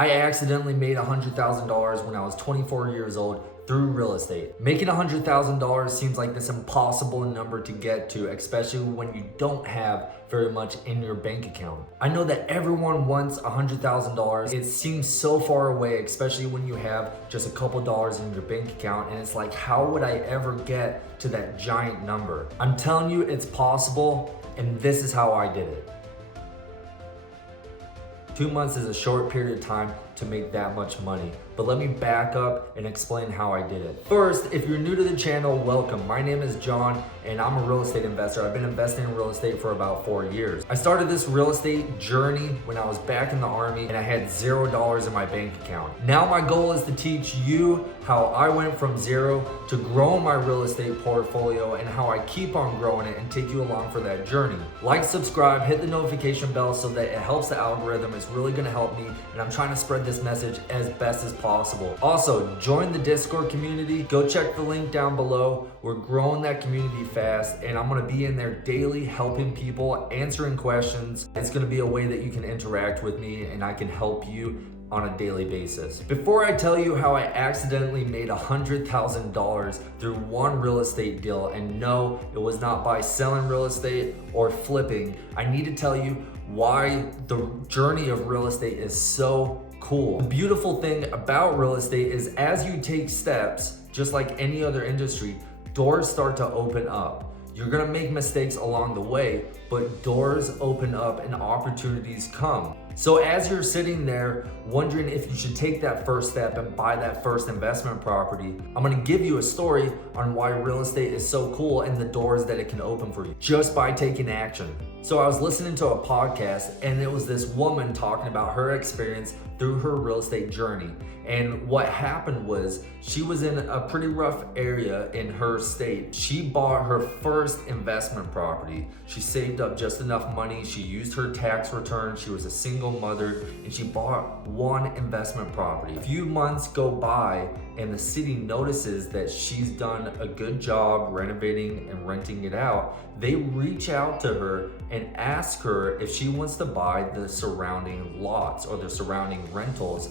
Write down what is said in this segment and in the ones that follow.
I accidentally made $100,000 when I was 24 years old through real estate. Making $100,000 seems like this impossible number to get to, especially when you don't have very much in your bank account. I know that everyone wants $100,000. It seems so far away, especially when you have just a couple dollars in your bank account, and it's like, how would I ever get to that giant number? I'm telling you, it's possible, and this is how I did it. 2 months is a short period of time to make that much money, but let me back up and explain how I did it. First, if you're new to the channel, welcome. My name is John and I'm a real estate investor. I've been investing in real estate for about 4 years. I started this real estate journey when I was back in the Army and I had $0 in my bank account. Now my goal is to teach you how I went from zero to grow my real estate portfolio and how I keep on growing it and take you along for that journey. Like, subscribe, hit the notification bell so that it helps the algorithm. It's really gonna help me, and I'm trying to spread this message as best as possible. Also, join the Discord community. Go check the link down below. We're growing that community fast, and I'm gonna be in there daily helping people, answering questions. It's gonna be a way that you can interact with me and I can help you on a daily basis. Before I tell you how I accidentally made $100,000 through one real estate deal, and no, it was not by selling real estate or flipping, I need to tell you why the journey of real estate is so cool. The beautiful thing about real estate is as you take steps, just like any other industry, doors start to open up. You're gonna make mistakes along the way, but doors open up and opportunities come. So as you're sitting there wondering if you should take that first step and buy that first investment property, I'm gonna give you a story on why real estate is so cool and the doors that it can open for you just by taking action. So I was listening to a podcast and it was this woman talking about her experience through her real estate journey. And what happened was she was in a pretty rough area in her state. She bought her first investment property. She saved up just enough money. She used her tax return. She was a single mother and she bought one investment property. A few months go by and the city notices that she's done a good job renovating and renting it out. They reach out to her and ask her if she wants to buy the surrounding lots or the surrounding rentals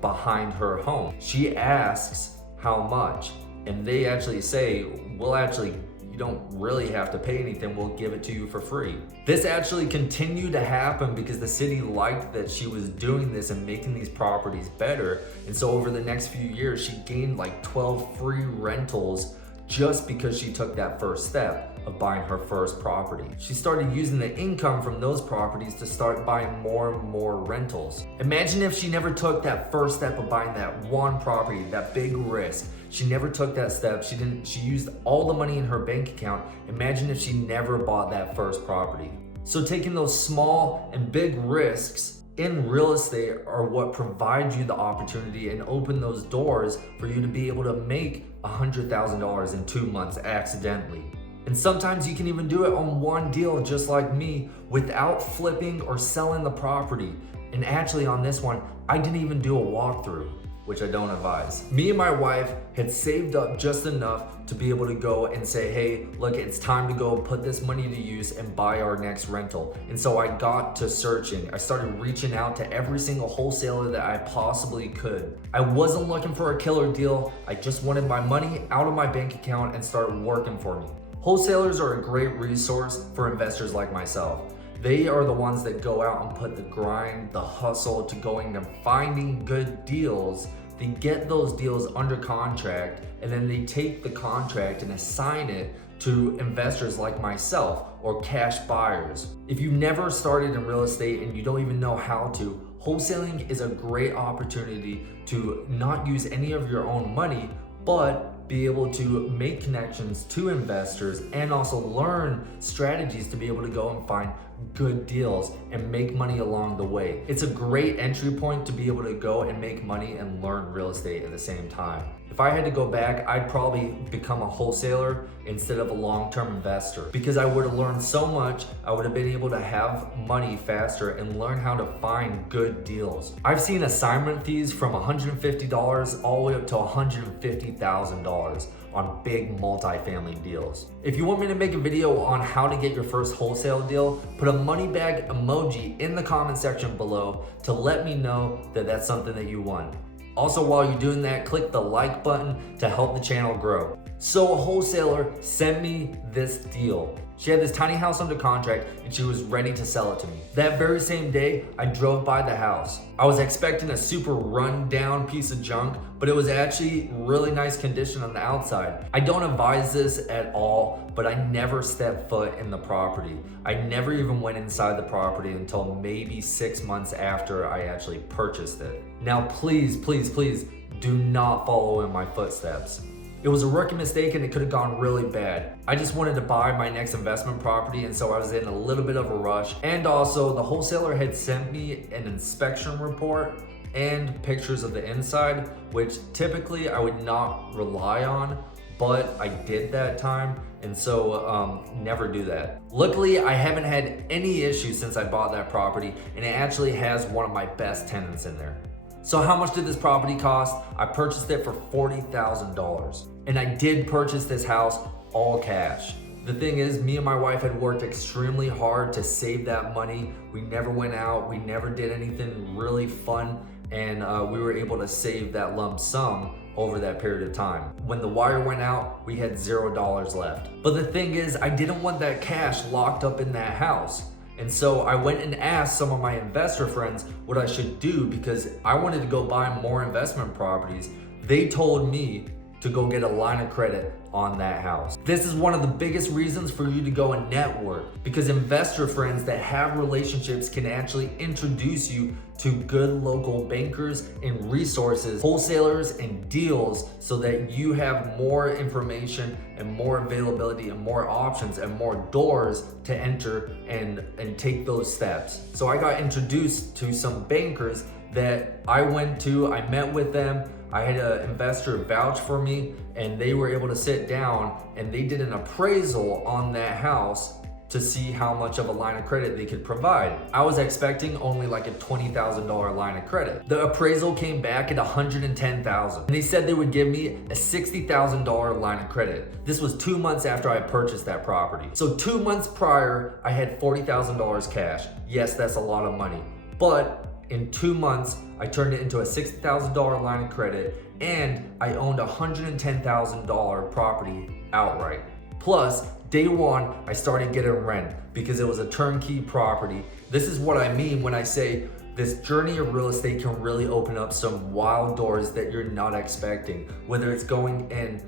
behind her home. She asks how much, and they actually say, you don't really have to pay anything, we'll give it to you for free. This actually continued to happen because the city liked that she was doing this and making these properties better. And so over the next few years, she gained like 12 free rentals just because she took that first step of buying her first property. She started using the income from those properties to start buying more and more rentals. Imagine if she never took that first step of buying that one property, that big risk. She never took that step. She used all the money in her bank account. Imagine if she never bought that first property. So taking those small and big risks in real estate are what provide you the opportunity and open those doors for you to be able to make $100,000 in 2 months accidentally. And sometimes you can even do it on one deal, just like me, without flipping or selling the property. And actually on this one, I didn't even do a walkthrough, which I don't advise. Me and my wife had saved up just enough to be able to go and say, hey, look, it's time to go put this money to use and buy our next rental. And so I got to searching. I started reaching out to every single wholesaler that I possibly could. I wasn't looking for a killer deal. I just wanted my money out of my bank account and start working for me. Wholesalers are a great resource for investors like myself. They are the ones that go out and put the grind, the hustle to going and finding good deals. They get those deals under contract and then they take the contract and assign it to investors like myself or cash buyers. If you never started in real estate and you don't even know how to, wholesaling is a great opportunity to not use any of your own money, but be able to make connections to investors and also learn strategies to be able to go and find good deals and make money along the way. It's a great entry point to be able to go and make money and learn real estate at the same time. If I had to go back, I'd probably become a wholesaler instead of a long-term investor because I would have learned so much. I would have been able to have money faster and learn how to find good deals. I've seen assignment fees from $150 all the way up to $150,000. on big multifamily deals. If you want me to make a video on how to get your first wholesale deal, put a money bag emoji in the comment section below to let me know that that's something that you want. Also, while you're doing that, click the like button to help the channel grow. So a wholesaler sent me this deal. She had this tiny house under contract and she was ready to sell it to me. That very same day, I drove by the house. I was expecting a super run down piece of junk, but it was actually really nice condition on the outside. I don't advise this at all, but I never stepped foot in the property. I never even went inside the property until maybe 6 months after I actually purchased it. Now, please, please, please do not follow in my footsteps. It was a rookie mistake and it could have gone really bad. I just wanted to buy my next investment property, and so I was in a little bit of a rush. And also, the wholesaler had sent me an inspection report and pictures of the inside, which typically I would not rely on, but I did that time, and so never do that. Luckily, I haven't had any issues since I bought that property, and it actually has one of my best tenants in there. So how much did this property cost? I purchased it for $40,000. And I did purchase this house all cash. The thing is, me and my wife had worked extremely hard to save that money. We never went out, we never did anything really fun, and we were able to save that lump sum over that period of time. When the wire went out, we had $0 left. But the thing is, I didn't want that cash locked up in that house. And so I went and asked some of my investor friends what I should do because I wanted to go buy more investment properties. They told me to go get a line of credit on that house. This is one of the biggest reasons for you to go and network, because investor friends that have relationships can actually introduce you to good local bankers and resources, wholesalers and deals, so that you have more information and more availability and more options and more doors to enter and take those steps. So I got introduced to some bankers that I went to, I met with them, I had an investor vouch for me, and they were able to sit down and they did an appraisal on that house to see how much of a line of credit they could provide. I was expecting only like a $20,000 line of credit. The appraisal came back at $110,000. And they said they would give me a $60,000 line of credit. This was 2 months after I purchased that property. So 2 months prior, I had $40,000 cash. Yes, that's a lot of money. But in 2 months, I turned it into a $60,000 line of credit, and I owned a $110,000 property outright. Plus, day one, I started getting rent because it was a turnkey property. This is what I mean when I say this journey of real estate can really open up some wild doors that you're not expecting. Whether it's going and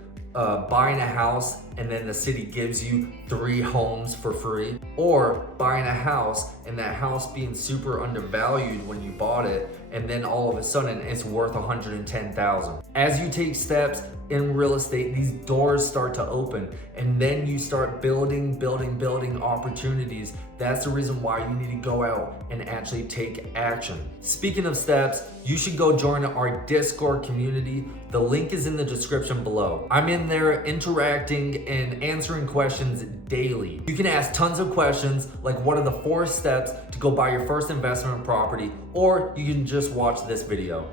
buying a house and then the city gives you 3 homes for free, or buying a house and that house being super undervalued when you bought it, and then all of a sudden it's worth $110,000. As you take steps in real estate, these doors start to open, and then you start building opportunities. That's the reason why you need to go out and actually take action. Speaking of steps, you should go join our Discord community. The link is in the description below. I'm in there interacting and answering questions daily. You can ask tons of questions like what are the 4 steps to go buy your first investment property, or you can just watch this video.